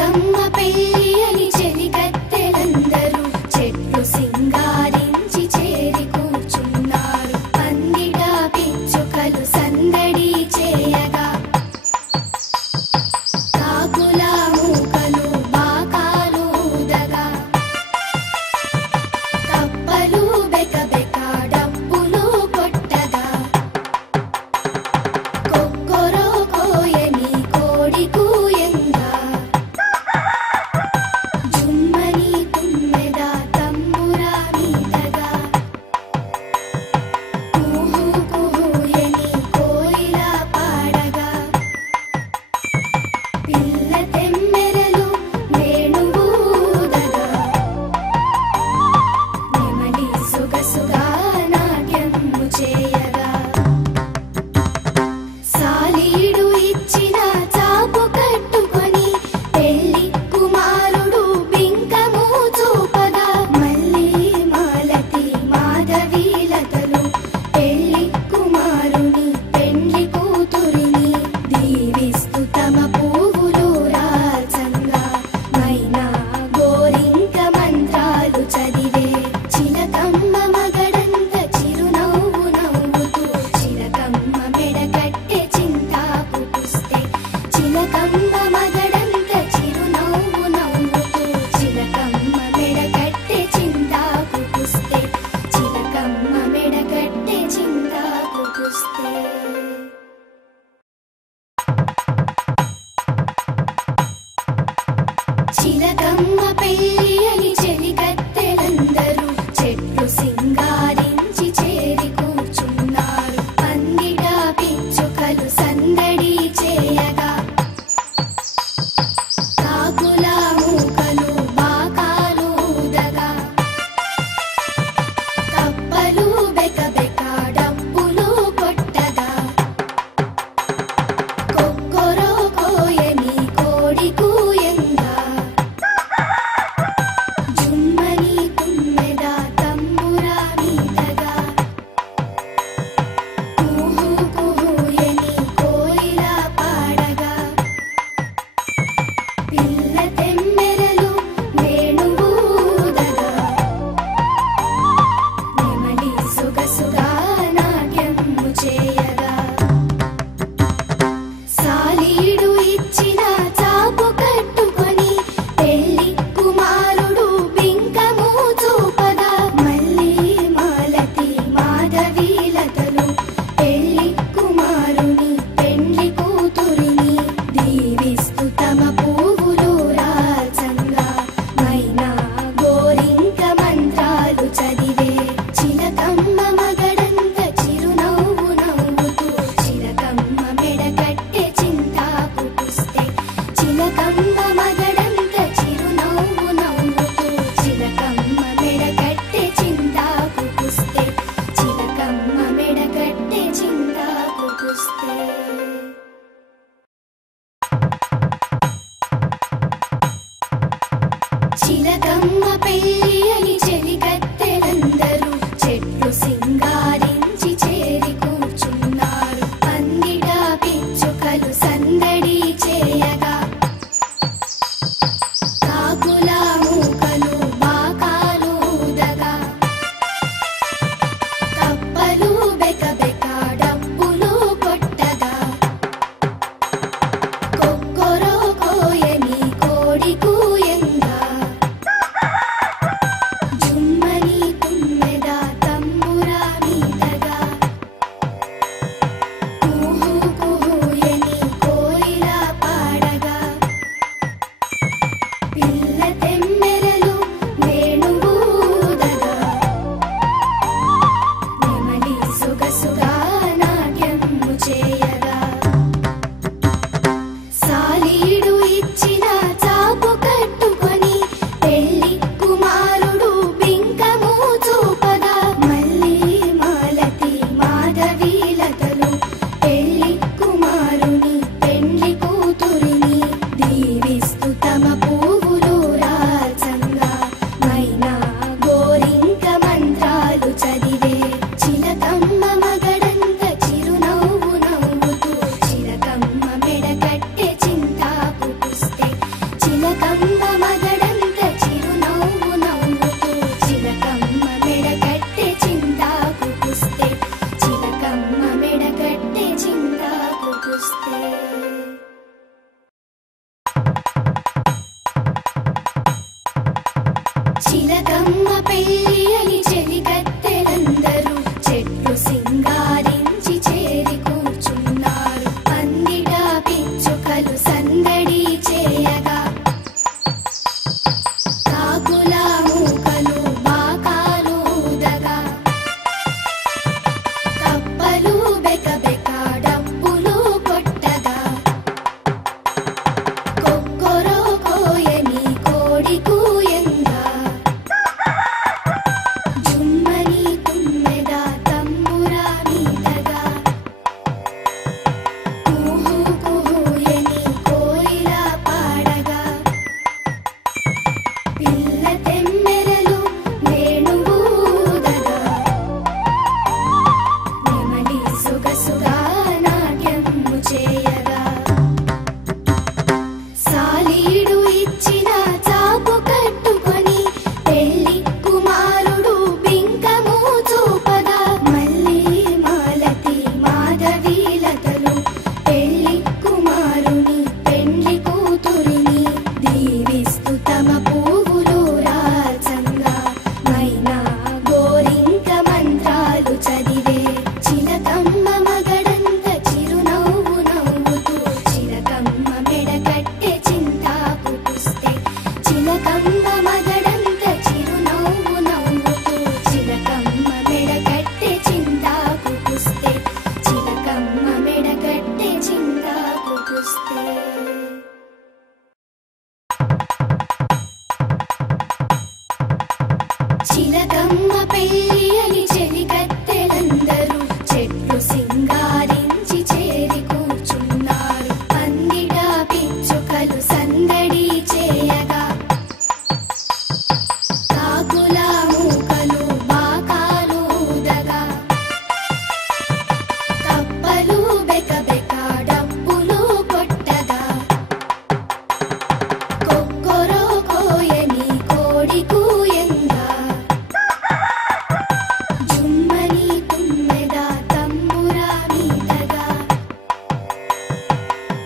చిలకమ్మ పెళ్ళి అని చెలికత్తెలందరూ చెట్లు సింగారించి చేరి కూర్చున్నారు. పందిట పిచ్చుకలు సందడి చేయగా కాకుల మూకలు బాకాలు ఊదగా కప్పలు బెకబెక డప్పులు కొట్టగా కొక్కొరో కోయని కోడి కూయంగా జుమ్మని తుమ్మెద తమ్మురా మీటగా కుహు కుహుయని కోయిల పాడగా పిల్ల తెమ్మెరలు వేణువూదగా నెమలి సొగసుగా నాట్యము చేయగా సాలీడు ఇచ్చిన చాపు కట్టుకొని పెళ్లి కుమారుడు బింకము చూపగా మల్లి మాలతి మాధవీలతలు పెళ్లి కుమారుని పెండ్లి కూతురిని దీవిస్తూ తమ పువ్వులు రాల్చంగా మైనా గోరింక మంత్రాలు చదివే చిలకమ్మ మగడంత చిరునవ్వు నవ్వుతూ చిలకమ్మ మెడకట్టె చింతాకు పుస్తే చిలకమ్మ మగడంత చిరునవ్వు నవ్వుతూ చిలకమ్మ మెడకట్టె చింతాకు పుస్తే చిలకమ్మ మెడకట్టె చింతాకు పుస్తే చిలకమ్మ పెళ్ళి అని చెలికత్తెలందరూ చెట్లు సింగారించి చేరి కూర్చున్నారు. పందిట పిచ్చుకలు సందడి చేయగా కాకుల మూకలు బాకాలు ఊదగా కప్పలు బెకబెక డప్పులు కొట్టగా కొక్కొరో కోయని కోడి కూయంగా జుమ్మని తుమ్మెద తమ్మురా మీటగా కుహు కుహుయని కోయిల పాడగా పిల్ల తెమ్మెరలు వేణువూదగా నెమలి సొగసుగా నాట్యము చేయగా సాలీడు ఇచ్చిన చాపు కట్టుకొని పెళ్లి కుమారుడు బింకము చూపగా మల్లి మాలతి మాధవీలతలు పెళ్లి కుమారుని పెండ్లి కూతురిని దీవిస్తూ తమ పువ్వులు రాల్చంగా మైనా గోరింక మంత్రాలు చదివే చిలకమ్మ మగడంత చిరునవ్వు నవ్వుతూ చిలకమ్మ మెడకట్టె చింతాకు పుస్తే చిలకమ్మ మగడంత చిరునవ్వు నవ్వుతూ చిలకమ్మ మెడకట్టె చింతాకు పుస్తే చిలకమ్మ మెడకట్టె చింతాకు పుస్తే చిలకమ్మ పెళ్ళి అని చెలికత్తెలందరూ చెట్లు సింగారించి చేరి కూర్చున్నారు. పందిట పిచ్చుకలు సందడి చేయగా కాకుల మూకలు బాకాలు ఊదగా కప్పలు బెకబెక డప్పులు కొట్టగా కొక్కొరో కోయని కోడి కూయంగా చిలకమ్మ మగడంత చిరునవ్వు నవ్వుతూ చిలకమ్మ మెడకట్టె చింతాకు పుస్తే చిలకమ్మ మెడకట్టె చింతాకు పుస్తే చిలకమ్మ పెళ్ళి అని చెలికత్తెలందరూ చెట్లు సింగారించి చేరి కూర్చున్నారు. పందిట పిచ్చుకలు సందడి చేయగా కాకుల మూకలు బాకాలు ఊదగా కప్పలు బెకబెక డప్పులు కొట్టగా కొక్కొరో కోయని కోడి కూయంగా జుమ్మని తుమ్మెద తంబురా మీటగా కుహు కుహుయని కోయిల పాడగా పిల్ల తెమ్మెరలు వేణువూదగా నెమలి సొగసుగా నాట్యము చేయగా సాలీడు ఇచ్చిన చాపు కట్టుకొని పెళ్లి కుమారుడు బింకము చూపగా మల్లి మాలతి మాధవీలతలు పెళ్లి కుమారుని పెండ్లి కూతురిని దీవిస్తూ తమ పువ్వులు రాల్చంగా మైనా గోరింక మంత్రాలు చదివే చిలకమ్మ మగడంత చిరునవ్వు నవ్వుతూ చిలకమ్మ మెడకట్టె చింతాకు పుస్తే చిలకమ్మ మగడంత చిరునవ్వు నవ్వుతూ చిలకమ్మ మెడకట్టె చింతాకు పుస్తే చిలకమ్మ మెడకట్టె చింతాకు పుస్తే చిలకమ్మ పెళ్ళి అని చెలికత్తెలందరూ చెట్లు సింగారించి చేరి కూర్చున్నారు. పందిట పిచ్చుకలు సందడి చేయగా కాకుల మూకలు బాకాలు ఊదగా కప్పలు బెకబెక డప్పులు కొట్టగా కొక్కొరో కోయని కోడి కూయంగా జుమ్మని తుమ్మెద తంబురా మీటగా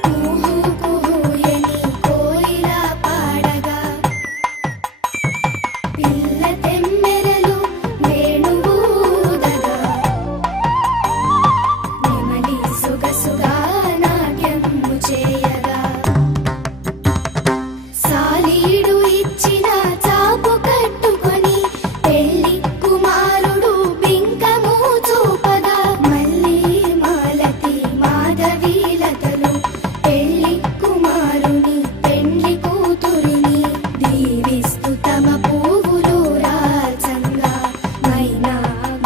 కుహు కుహుయని కోయిల పాడగా పిల్ల తెమ్మెరలు వేణువూదగా నెమలి సొగసుగా నాట్యము చేయగా సాలీడు ఇచ్చిన చాపు కట్టుకొని పెళ్లి కుమారుడు బింకము చూపగా మల్లి మాలతి మాధవీలతలు పెళ్లి కుమారుని పెండ్లి కూతురిని దీవిస్తూ తమ పువ్వులు రాల్చంగా మైనా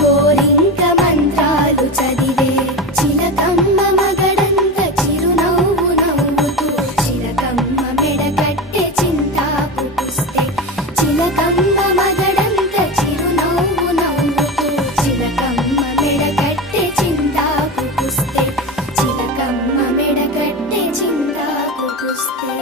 గోరింక మంత్రాలు చదివే చిలకమ్మ మగడంత చిరునవ్వు నవ్వుతూ చిలకమ్మ మెడకట్టె చింతాకు పుస్తే చిలకమ్మ మగడంత చిరునవ్వు నవ్వుతూ చిలకమ్మ మెడకట్టె చింతాకు పుస్తే చిలకమ్మ మెడకట్టె చింతాకు పుస్తే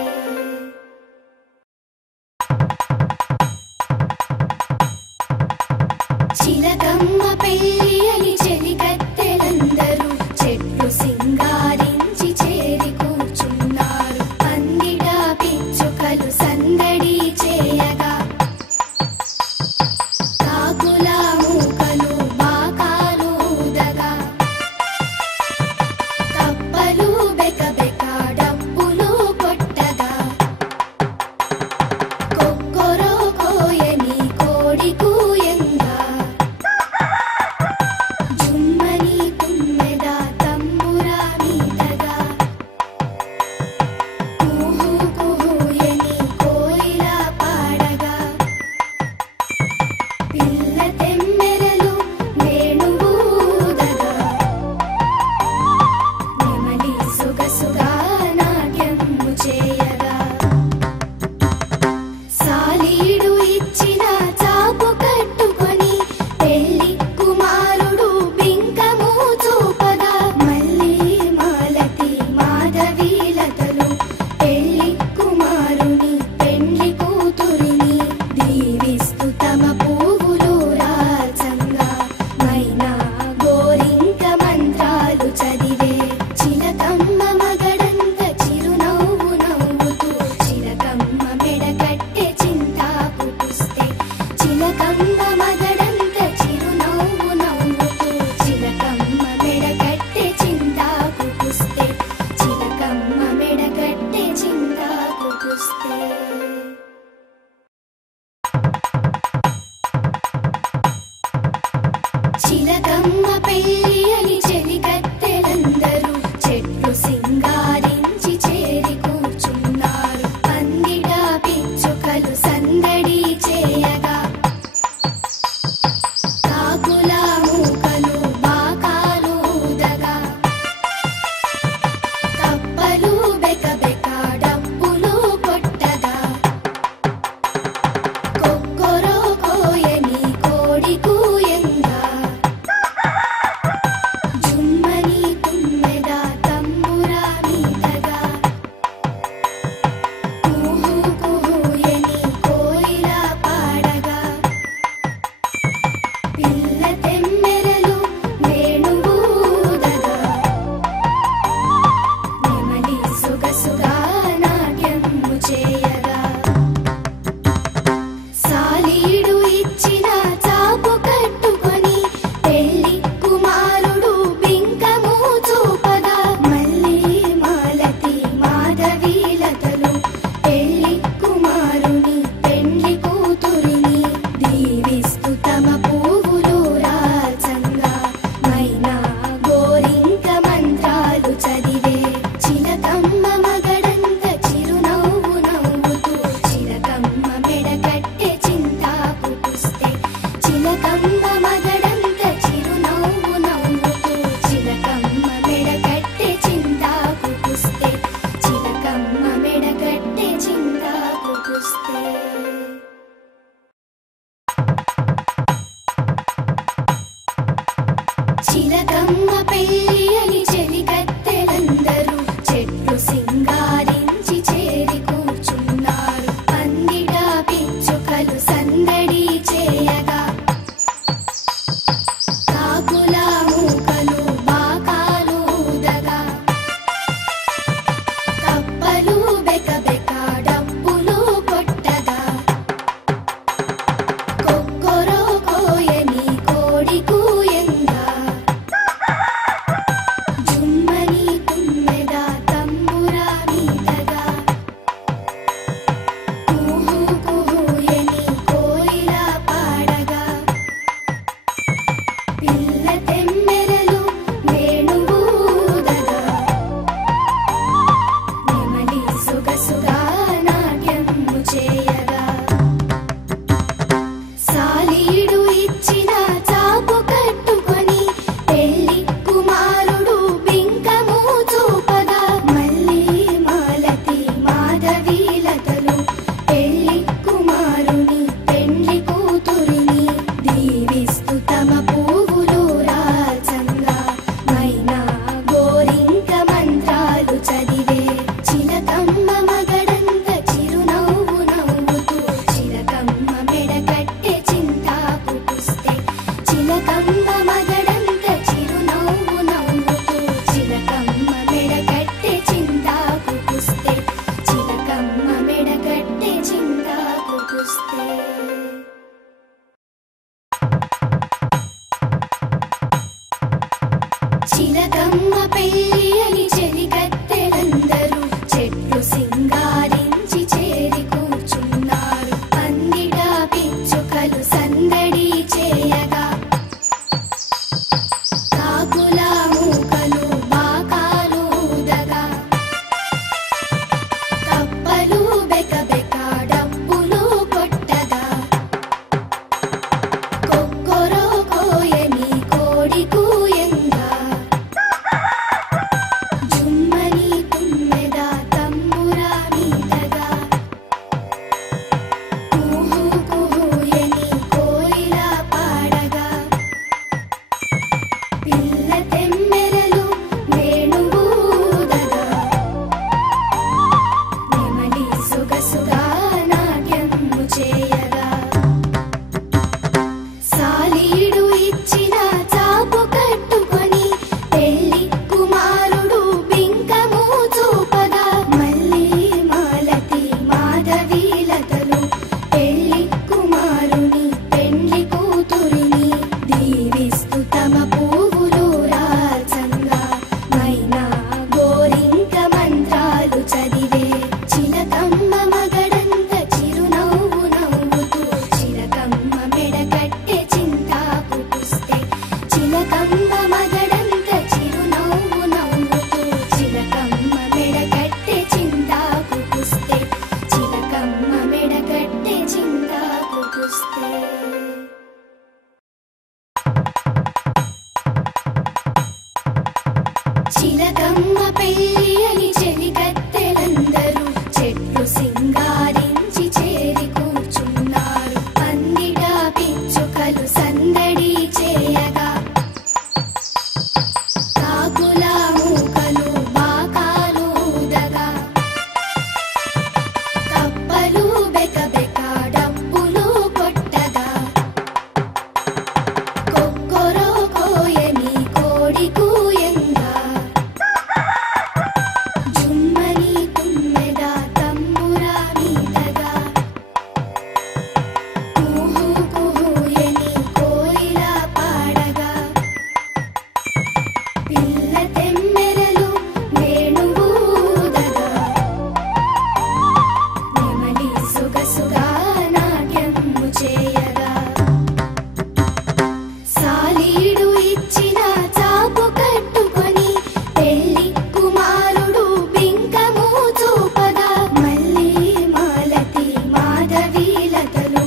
చిలకమ్మ పెళ్ళి అని చెలికత్తెలందరూ చెట్లు సింగారించి చేరి కూర్చున్నారు. పందిట పిచ్చుకలు సందడి చేయగా కాకుల మూకలు బాకాలు ఊదగా కప్పలు బెకబెక డప్పులు కొట్టగా కొక్కొరో కోయని కోడి కూయంగా చిలకమ్మ పెళ్ళి అని చెలికత్తెలందరూ చెట్లు సింగారించి చేరి కూర్చున్నారు. పందిట పిచ్చుకలు సందడి చేయగా కాకుల మూకలు బాకాలు ఊదగా కప్పలు బెకబెక డప్పులు కొట్టగా కొక్కొరో కోయని కోడి కూయంగా జుమ్మని తుమ్మెద తంబురా మీదగా కుహు కుహుయని కోయిల పాడగా పిల్ల తెమ్మెరలు వేణువూదగా నెమలి సొగసుగా నాట్యము చేయగా సాలీడు ఇచ్చిన చాపు కట్టుకొని పెళ్లి కుమారుడు బింకము చూపగా మళ్ళీ మాలతి మాధవీలతలు పెళ్లి కుమారుని పెండ్లి కూతురిని దీవిస్తూ తమ పువ్వులు రాచంగా మైనా గోరింక మంత్రాలు చదివే చిలకమ్మ మగడంత చిరునవ్వు నవ్వుతూ చిలకమ్మ మెడకట్టె చింతాకు పుస్తే చిలకమ్మ మగడంత చిరునవ్వు నవ్వుతూ చిలకమ్మ మెడకట్టె చింతాకు పుస్తే చిలకమ్మ మెడకట్టె చింతాకు పుస్తే చిలకమ్మ పెళ్ళి అని చెలికత్తెలందరూ చెట్లు సింగారించి చేరి కూర్చున్నారు. పందిట పిచ్చుకలు సందడి చేయగా కాకుల మూకలు బాకాలు ఊదగా కప్పలు బెకబెక డప్పులు కొట్టగా కొక్కొరో కోయని కోడి కూయంగా చింతాకు పుస్తే చిలకమ్మ పెళ్ళి అని చెలికత్తెలందరూ చెట్లు సింగారించి చేరి కూర్చున్నారు. పందిట పిచ్చుకలు సందడి చేయగా కాకుల మూకలు బాకాలు ఊదగా కప్పలు బెకబెక డప్పులు కొట్టగా కొక్కొరో కోయని కోడి కూయంగా జుమ్మని తుమ్మెద తంబురా మీదగా కుహు కుహుయని కోయిల పాడగా పిల్ల తెమ్మెరలు వేణువూదగా నెమలి సొగసుగా నాట్యము చేయగా సాలీడు ఇచ్చిన చాపు కట్టుకొని పెళ్లి కుమారుడు బింకము చూపగా మల్లి మాలతి మాధవీలతలు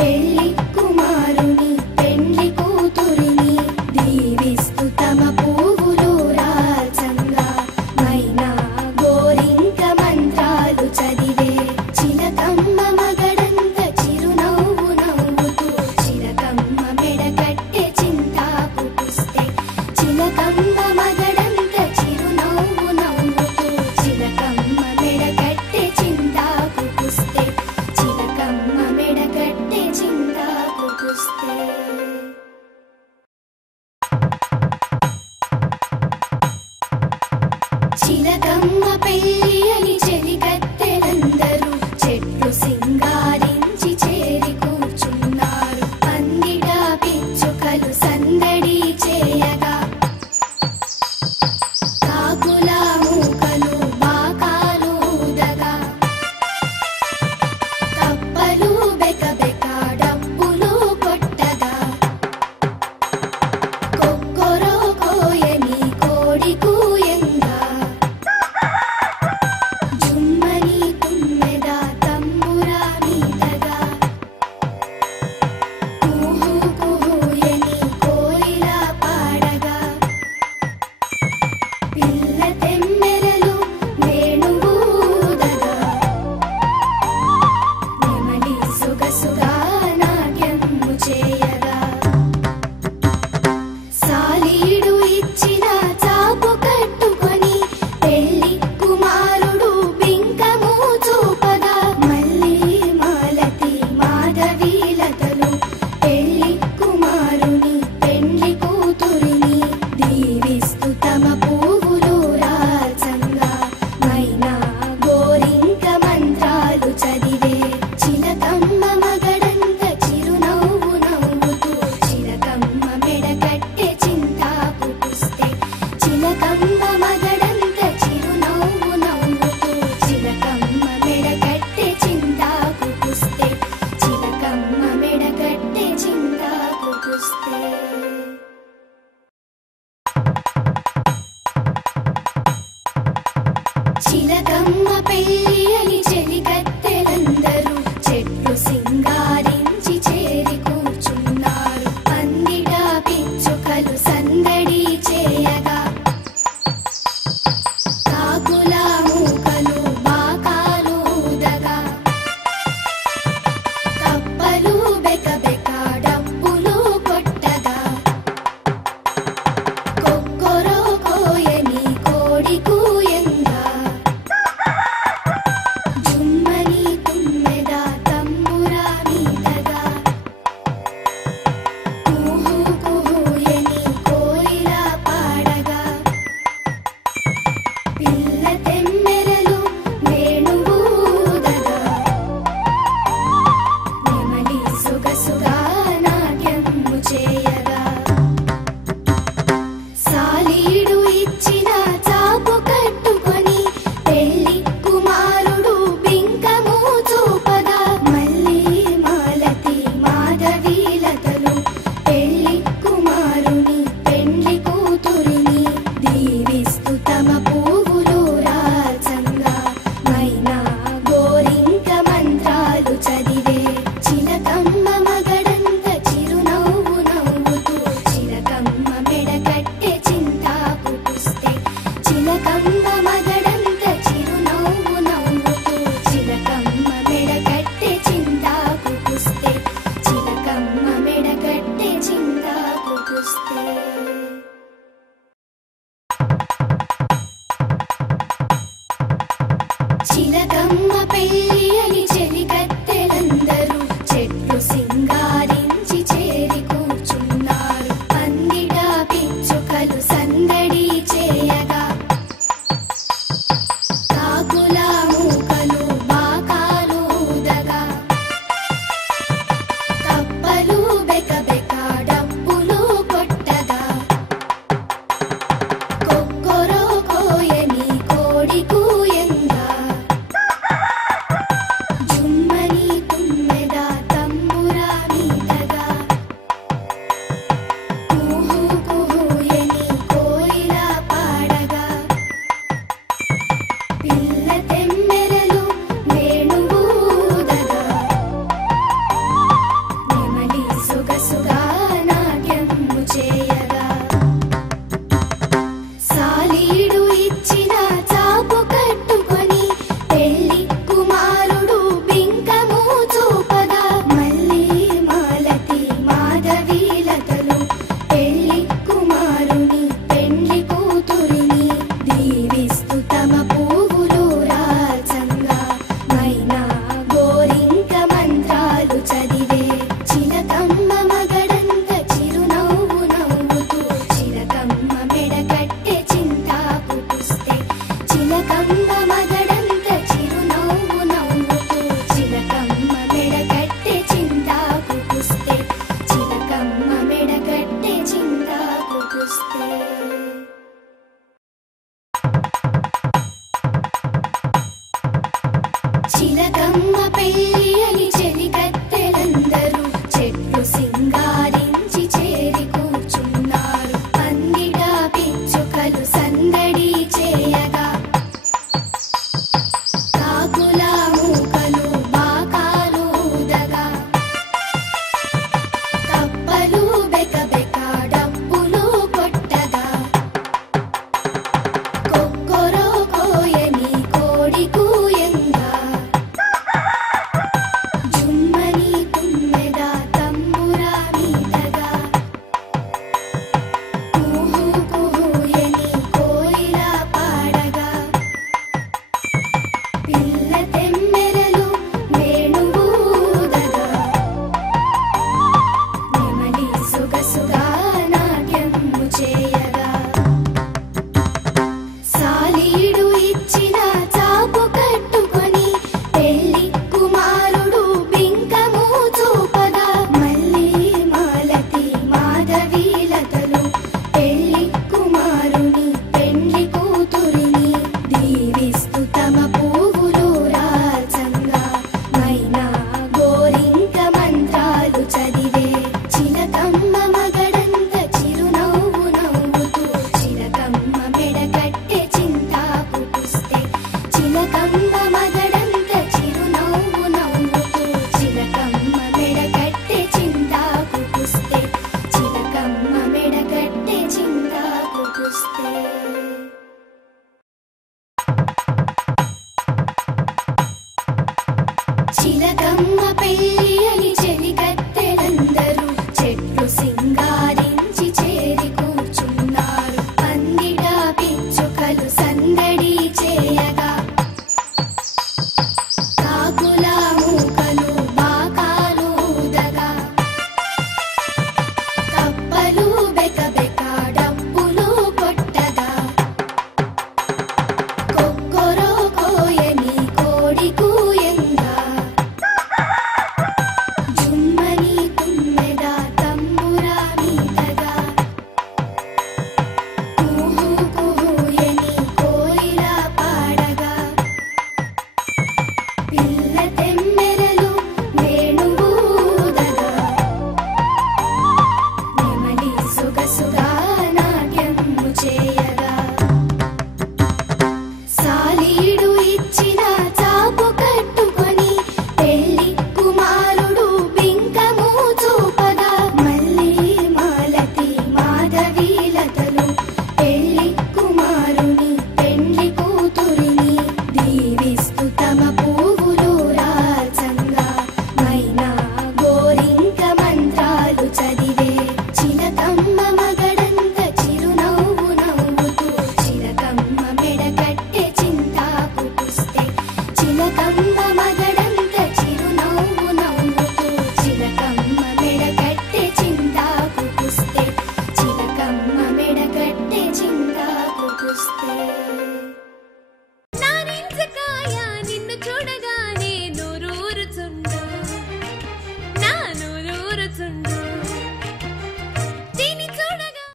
పెళ్లి కుమారుని పెండ్లి కూతురిని దీవిస్తూ తమ పువ్వులు రాల్చంగా మైనా గోరింక మంత్రాలు చదివే చిలకమ్మ మగడంత చిరునవ్వు నవ్వుతూ చిలకమ్మ మెడకట్టె చింతాకు పుస్తే చిలకమ్మ మగడంత చిరునవ్వు నవ్వుతూ చిలకమ్మ మెడకట్టె చింతాకు పుస్తే చిలకమ్మ మెడకట్టె చింతాకు పుస్తే చిలకమ్మ పెళ్ళి అని చెలికత్తెలందరూ చెట్లు సింగారించి చేరి కూర్చున్నారు. పందిట పిచ్చుకలు సందడి చేయగా కాకుల మూకలు బాకాలు ఊదగా కప్పలు బెకబెక డప్పులు కొట్టగా కొక్కొరో కోయని కోడి కూయంగా జుమ్మని తుమ్మెద తంబురా మీద పెళ్ళి అని చెలికత్తెలందరూ చెట్లు సింగారించి చేరి కూర్చున్నారు. పందిట పిచ్చుకలు సందడి చేయగా కాకుల మూకలు బాకాలు ఊదగా కప్పలు బెకబెక డప్పులు కొట్టగా కొక్కొరో కోయని కోడి కూయంగా జుమ్మని తుమ్మెద తంబురా మీటగా కుహు కుహుయని కోయిల పాడగా పిల్ల తెమ్మెరలు వేణువూదగా నెమలి సొగసుగా నాట్యము చేయగా సాలీడు ఇచ్చిన చాపు కట్టుకొని పెళ్లి కుమారు